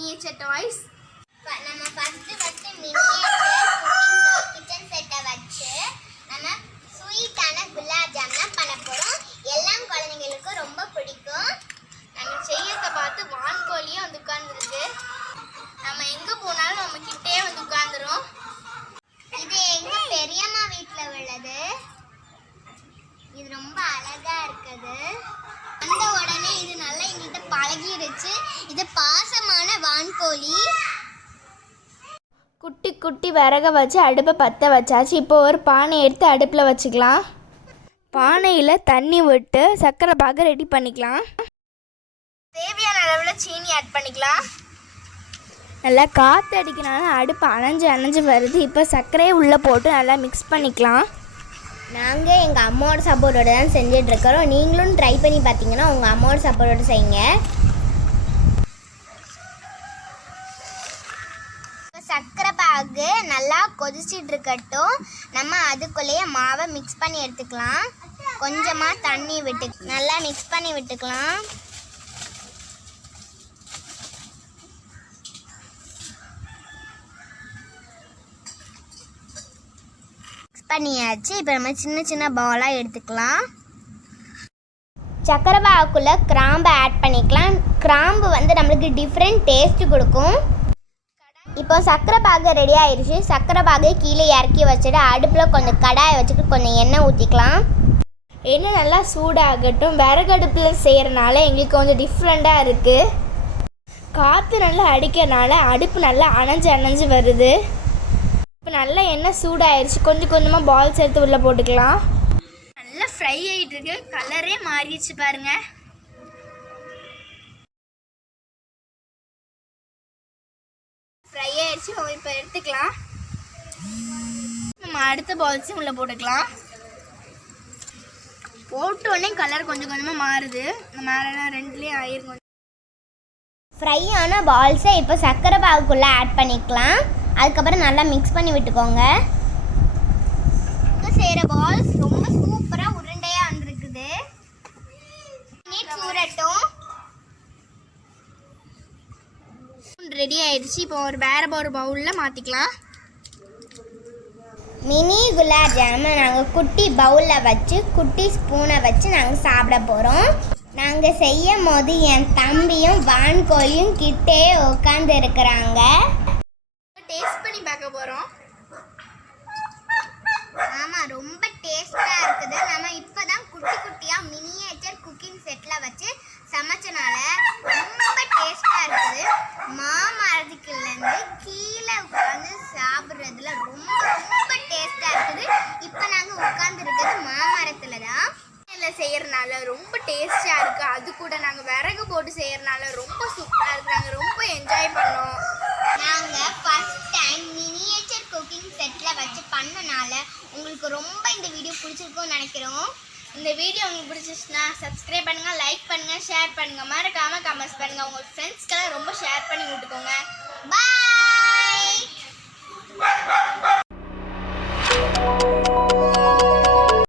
Miniature toys. நம்ம first miniature kitchen செட்டை வச்சு நம்ம ஸ்வீட்டான குலாப் ஜாமுன் பண்ண போறோம். எல்லா குழந்தைகளுக்கும் ரொம்ப பிடிக்கும். நம்ம செய்யறத பார்த்து வான்கோழியே வந்து உட்கார்ந்துருக்கு. நம்ம எங்க போனாலும் நம்ம கிட்டே வந்து உட்கார்ந்துரும். இது எங்க பெரியம்மா வீட்டுல உள்ளது. இது ரொம்ப அழகா இருக்குது. அந்த உடனே இது நல்லா எங்கிட்ட பழகிடுச்சு. இது பாசமான வான்கோழி. குட்டி குட்டி விறக வச்சு அடுப்பை பற்ற வச்சாச்சு. இப்போ ஒரு பானை எடுத்து அடுப்பில் வச்சுக்கலாம். பானையில் தண்ணி விட்டு சர்க்கரை பாகு ரெடி பண்ணிக்கலாம். தேவையான அளவில் சீனி ஆட் பண்ணிக்கலாம். நல்லா காற்று அடிக்கனால அடுப்பு அணைஞ்சு வருது. இப்போ சர்க்கரையை உள்ளே போட்டு நல்லா மிக்ஸ் பண்ணிக்கலாம். நாங்கள் எங்கள் அம்மாவோட சப்போர்ட்டோட தான் செஞ்சிட்ருக்கிறோம். நீங்களும் ட்ரை பண்ணி பார்த்தீங்கன்னா உங்கள் அம்மாவோட சப்போர்ட்டோட செய்யுங்க. சர்க்கரை பாகு நல்லா கொதிச்சிட்டு இருக்கட்டும். நம்ம அதுக்குள்ளேயே மாவை மிக்ஸ் பண்ணி எடுத்துக்கலாம். கொஞ்சமாக தண்ணி விட்டு நல்லா மிக்ஸ் பண்ணி விட்டுக்கலாம். பண்ணியாச்சு. இப்போ நம்ம சின்ன சின்ன பாலாக எடுத்துக்கலாம். சக்கரை பாகுக்குள்ளே கிராம்பு ஆட் பண்ணிக்கலாம். கிராம்பு வந்து நம்மளுக்கு டிஃப்ரெண்ட் டேஸ்ட் கொடுக்கும். இப்போ சக்கரை பாகு ரெடி ஆயிடுச்சு. சக்கரை பாகு கீழே இறக்கி வச்சுட்டு அடுப்பில் கொஞ்சம் கடாயை வச்சுட்டு கொஞ்சம் எண்ணெய் ஊற்றிக்கலாம். எண்ணெய் நல்லா சூடாகட்டும். விறகடுப்பில் செய்கிறனால எங்களுக்கு கொஞ்சம் டிஃப்ரெண்ட்டாக இருக்குது. காற்று நல்லா அடிக்கிறனால அடுப்பு நல்லா அணைஞ்சு வருது. இப்போ நல்லா எண்ணெய் சூடாயிருச்சு. கொஞ்சம் கொஞ்சமாக பால்ஸ் எடுத்து உள்ளே போட்டுக்கலாம். நல்லா ஃப்ரை ஆகிட்டு இருக்கு. கலரே மாறிடுச்சு பாருங்க. ஃப்ரை ஆயிடுச்சு. இப்போ எடுத்துக்கலாம். நம்ம அடுத்த பால்ஸும் உள்ளே போட்டுக்கலாம். போட்ட உடனே கலர் கொஞ்சம் கொஞ்சமாக மாறுது. மேலாம் ரெண்டுலேயும் ஆயிரும். ஃப்ரை ஆன பால்ஸை இப்போ சர்க்கரை பாகுக்குள்ளே ஆட் பண்ணிக்கலாம். அதுக்கப்புறம் நல்லா மிக்ஸ் பண்ணி விட்டுக்கோங்க. செய்கிற பால்ஸ் ரொம்ப சூப்பராக உருண்டையாக வந்துருக்குது. சூரட்டும் ரெடி ஆயிடுச்சு. இப்போ ஒரு பவுலில் மாற்றிக்கலாம். மினி குலாப் ஜாமுன் நாங்கள் குட்டி பவுலில் வச்சு குட்டி ஸ்பூனை வச்சு நாங்கள் சாப்பிட போகிறோம். நாங்கள் செய்யும் போது என் தம்பியும் வான்கோழியும் கிட்டே உட்காந்து இருக்கிறாங்க. டேஸ்ட் பண்ணி பார்க்க போகிறோம். ஆமாம், ரொம்ப டேஸ்ட்டாக இருக்குது. நம்ம இப்போ தான் குட்டி குட்டியாக மினியேச்சர் குக்கிங் செட்டில் வச்சு சமைச்சனால ரொம்ப டேஸ்ட்டாக இருக்குது. மாமரத்துக்குலேருந்து கீழே உட்காந்து சாப்பிட்றதுல ரொம்ப ரொம்ப டேஸ்ட்டாக இருக்குது. இப்போ நாங்கள் உட்காந்துருக்கிறது மாமரத்தில் தான். செய்யறதுனால ரொம்ப டேஸ்டா இருக்கு. அது கூட நாங்கள் விறகு போட்டு செய்யறதுனால ரொம்ப சூப்பராக இருக்கு. நாங்கள் ரொம்ப என்ஜாய் பண்ணோம். நாங்கள் first time miniature cooking settle வச்சு பண்ணனால உங்களுக்கு ரொம்ப இந்த வீடியோ பிடிச்சிருக்கும்னு நினைக்கிறோம். இந்த வீடியோ உங்களுக்கு பிடிச்சிச்சுன்னா சப்ஸ்கிரைப் பண்ணுங்கள், லைக் பண்ணுங்கள், ஷேர் பண்ணுங்கள், மறக்காமல் கமெண்ட்ஸ் பண்ணுங்கள். உங்கள் ஃப்ரெண்ட்ஸ்க்கெல்லாம் ரொம்ப ஷேர் பண்ணி விட்டுக்கோங்க.